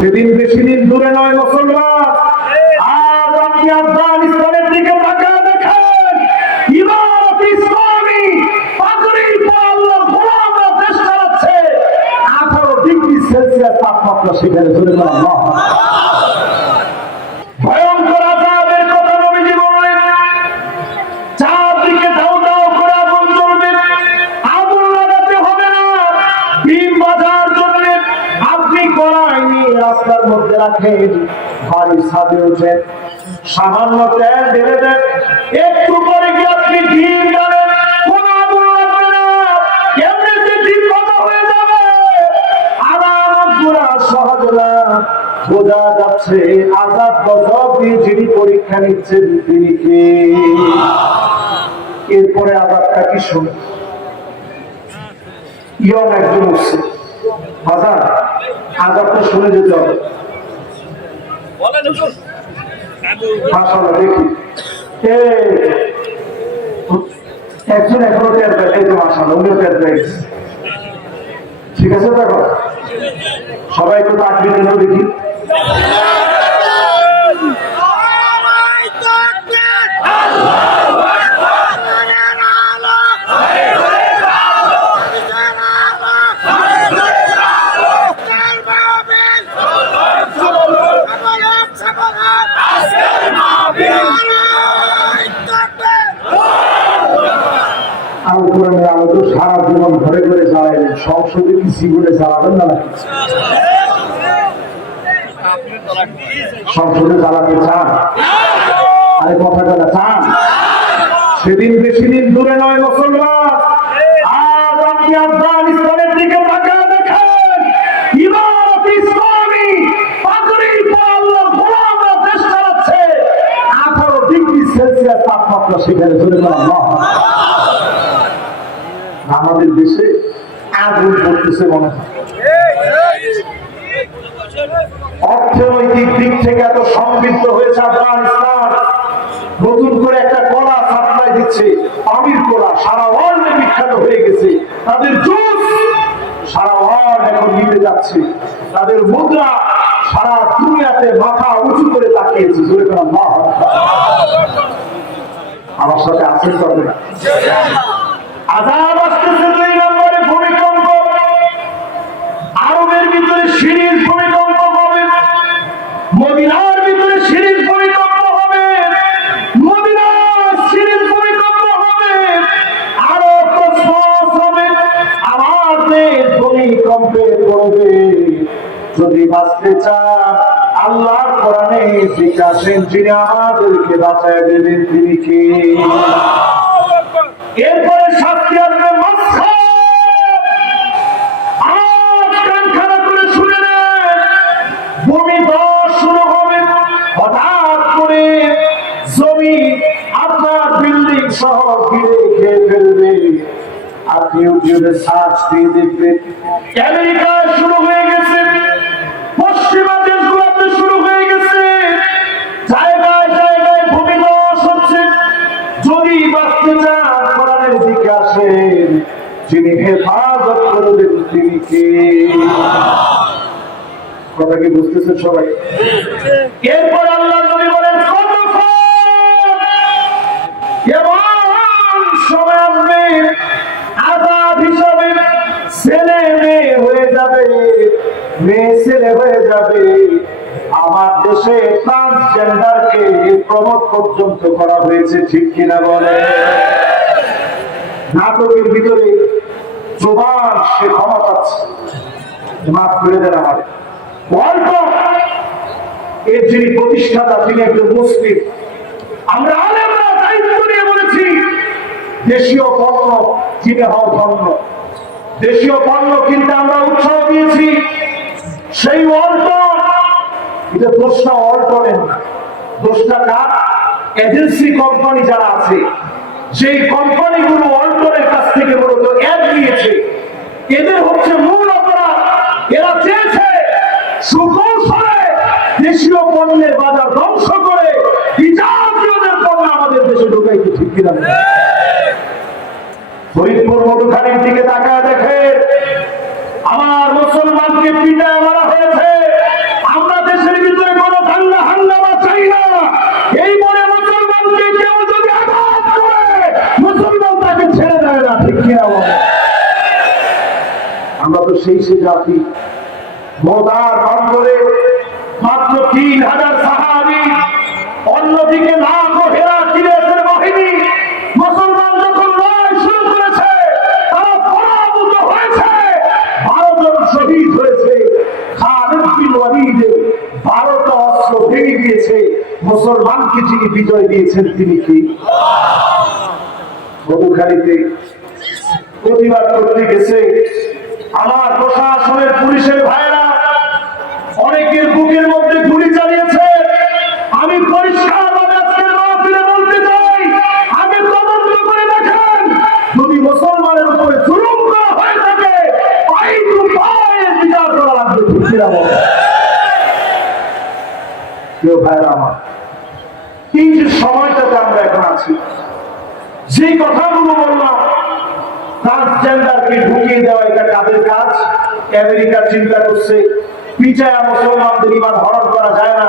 সেদিন বেশি দিন দূরে নয় মুসলমান, আজ আপনি আফগানিস্তানের দিকে তাকিয়ে দেখেন, ইমারত ইসলামী পাগড়ির পর আল্লাহর গোলামরা দেশ চালাচ্ছে, 18 ডিগ্রি সেলসিয়াস তাপমাত্রা সেখানে চলে গেল। আল্লাহ ভয়ঙ্কর আযাবের কথা নবীজি বললেন, চারদিকে দাও দাও করে আগুন জ্বলবে, আগুন লাগাতে হবে না, ডিম বাজার জন্য আপনি কড়াই নিয়ে রাস্তার মধ্যে রাখেন, বাড়ির ছাদে ওঠেন, সামান্য তেল ঢেলে দেন, একটু পরে কি আপনি ডিম ডালেন, কোন আগুন লাগবে না, এমনিতে ডিম ভাজা হয়ে যাবে। আলামত গুলা সহজ না, বোঝা যাচ্ছে আযাব গজব দিয়ে যিনি পরীক্ষা নিচ্ছেন তিনি কে। এরপরে আযাবটা কি শুনে ইয়ং একজন উঠছে, বাজার আযাবটা শুনে যেতে হবে। দেখি একজন এখনো টের পায়, এই তো মাশাআল্লাহ উনিও টের পেয়েছে। ঠিক আছে, দেখো সবাই তো তাকবীর দিল দেখি। সারা জীবন ঘরে ঘরে চালাইলেন, সংসদে কি জীবনে চালাবেন না নাকি? সংসদে চালাতে চান? আরে কথা বলা চান? সেদিন বেশি দিন দূরে নয় মুসলমান, আজ আপনি আফগানিস্তানের দিকে তাকিয়ে দেখেন, ইমারত ইসলামী পাগড়ির পর আল্লাহর গোলামরা দেশ চালাচ্ছে, 18 ডিগ্রি সেলসিয়াস তাপমাত্রা সেখানে চলে গেল। আল্লাহ আমাদের দেশে আগুন পড়তেছে মনে হয়। অর্থনৈতিক দিক থেকে এত সমৃদ্ধ হয়েছে আফগানিস্তান, নতুন করে একটা কলা সাপ্লাই দিচ্ছে, আমির কলা, সারা ওয়ার্ল্ডে বিখ্যাত হয়ে গেছে, তাদের জুস সারা ওয়ার্ল্ড এখন নিতে যাচ্ছে, তাদের মুদ্রা সারা দুনিয়াতে মাথা উঁচু করে তাকিয়েছে। জোরে করে আল্লাহু আকবার। আমার সাথে আছেন তবে না? আযাব আসতেছে 2 নম্বরে ভূমিকম্প, আরবের ভিতরে সিরিজ ভূমিকম্প হবে, মদিনার ভিতরে সিরিজ ভূমিকম্প হবে, মদিনার সিরিজ ভূমিকম্প হবে, আরো কসমস হবে, আমাদের ভূমিকম্পে পড়বে। যদি বাঁচতে চান আল্লাহর কোরআনে জিজ্ঞাসেন, যিনি আমাদেরকে বাঁচায় দেবেন তিনি কে? এরপরে শাস্তি আসবে কান খাড়া করে শুনে নেন, ভূমিধস শুরু হবে, হঠাৎ করে জমি আপনার বিল্ডিং সহ ঘিরে খেয়ে ফেলবে। আপনি ইউটিউবে সার্চ দিয়ে দেখবেন, আমেরিকায় শুরু হয়ে গেছে, পশ্চিমা দেশগুলোতে শুরু হয়ে গেছে, জায়গায় জায়গায় ভূমিধস হচ্ছে। যদি বাঁচতে চান কোরআনের দিকে আসেন, যিনি হেফাজত করবেন তিনি কে? কথা কি বুঝতেছেন সবাই? এরপর আল্লাহ নবী বলেন, এমন সময় আসবে আযাব হিসাবে ছেলে মেয়ে হয়ে যাবে, মেয়ে ছেলে হয়ে যাবে। আমার দেশে ট্রান্সজেন্ডারকে প্রমোট পর্যন্ত করা হয়েছে, ঠিক কিনা বলে? নাটকের ভিতরে জবান সে ক্ষমা পাচ্ছে, মাফ করে দেন আমাদের। এর যিনি প্রতিষ্ঠাতা তিনি একজন মুসলিম। আমরা আলেমরা দায়িত্ব নিয়ে বলেছি, দেশীয় পণ্য কিনে হও ধন্য, দেশীয় পণ্য কিনতে আমরা উৎসাহ দিয়েছি। সেই ওয়ালটন, এটা দোষটা ওয়ালটনের না, দোষটা কার? এজেন্সি কোম্পানি যারা আছে, সেই কোম্পানিগুলো ওয়ালটনের কাছ থেকে মূলত অ্যাড নিয়েছে, এদের হচ্ছে মূল অপরাধ। এরা চেয়েছে সুকৌশলে দেশীয় পণ্যের বাজার ধ্বংস করে বিজাতীয়দের পণ্য আমাদের দেশে ঢুকাইতে, ঠিক কিনা? ফরিদপুর মধুখালীর দিকে তাকায় দেখে আমার মুসলমানকে পিটায় মারা হয়েছে, কিনা বলেন? আমরা তো সেই জাতি। মোদার বন্দরে মাত্র 3000 সাহাবী, অন্যদিকে লাখ হেরাক্লিসের বাহিনী মুসলমান যখন লড়াই শুরু করেছে, তারা পরাভূত হয়েছে, 12 জন শহীদ হয়েছে। খালিদ বিন ওয়ালিদের 12টা অস্ত্র ভেঙে দিয়েছে। মুসলমানকে যিনি বিজয় দিয়েছেন তিনি কি? মধুখালীতে প্রতিবাদ করতে গেছে আমার প্রশাসনের পুলিশের ভাইরা অনেকের বুকের মধ্যে গুলি চালিয়েছে। আমি পরিষ্কারভাবে আজকের মাহফিলে বলতে চাই, আগে তদন্ত করে দেখেন, যদি মুসলমানের উপরে জুলুম করা হয়ে থাকে, পায়ে বিচার করা লাগবে। কেউ ভাইরা আমার, এই যে সময়টাতে আমরা এখন আছি, যে কথাগুলো বললাম, ট্রান্সজেন্ডারকে ঢুকিয়ে দেওয়া এটা কাদের কাজ? আমেরিকা চিন্তা করছে, পিছায়া মুসলমানদের ইমান হরণ করা যায় না,